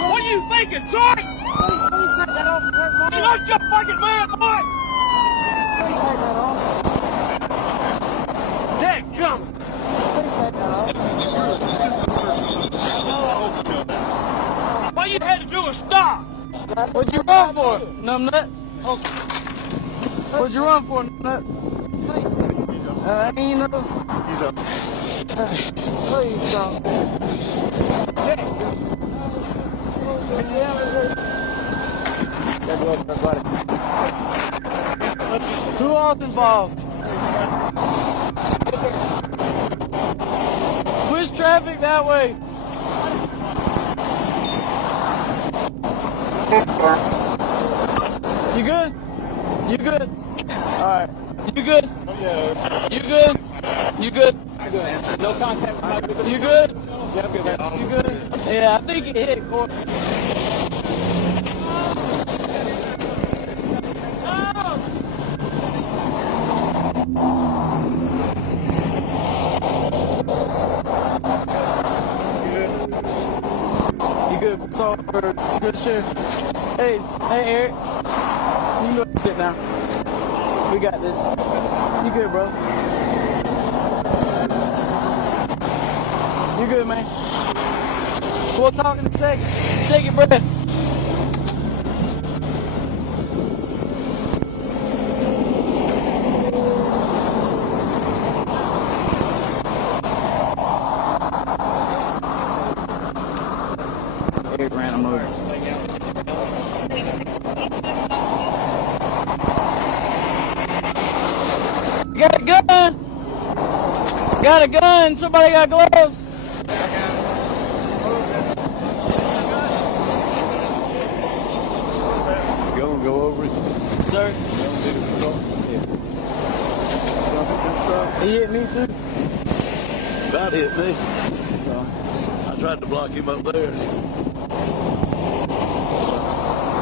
What are you thinking, son? Please take that off and turn my You lost your fucking man, boy! Please take that off. Dadgummit! Please take that off. All you had to do was stop! What'd you run for, numbnuts? What'd you run for, nuts? Ain't no. He's up. Please don't. Who else involved? Push traffic that way. You good? You good? Alright. You good? You good? You good? No contact. You good? Yeah, you good? Yeah, I think it hit. You good? So, you good, Sheriff? Hey, Eric. You go sit down. We got this. You good, bro? You good, man? We'll talk in a second. Take your breath. Eric ran him over. Got a gun! Got a gun! Somebody got gloves! Go over it. Sir? He hit me too. About hit me. So, I tried to block him up there.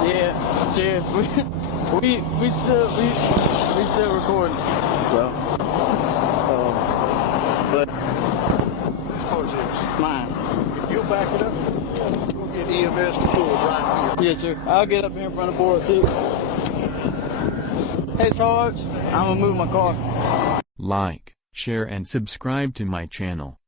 yeah, Sheriff, we still recording. So, but Whose car is this? mine. If you'll back it up, we'll get EMS to pull it right here. Yes, sir. I'll get up here in front of 406. Hey, Sarge, I'm gonna move my car. Like, share and subscribe to my channel.